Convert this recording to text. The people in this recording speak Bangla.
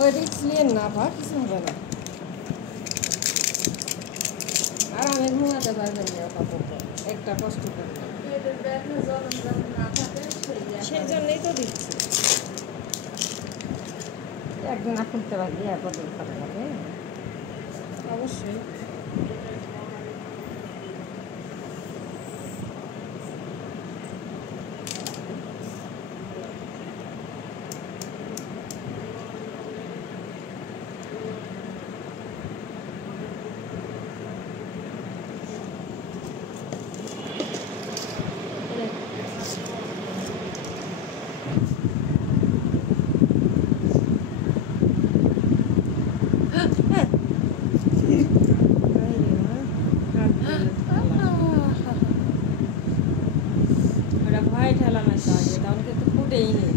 ওই রিক্স নিয়ে না ভা কিছু হবে না। আর আমি ঘুমাতে পারবেন না কাপড় একটা কষ্ট করবে, সেই জন্যই তো দিচ্ছি। একদিন না খুলতে পারলে বদল করা যাবে অবশ্যই। ভয় ঠেলানো আগে তাহলে কিন্তু ফুটেই নেই।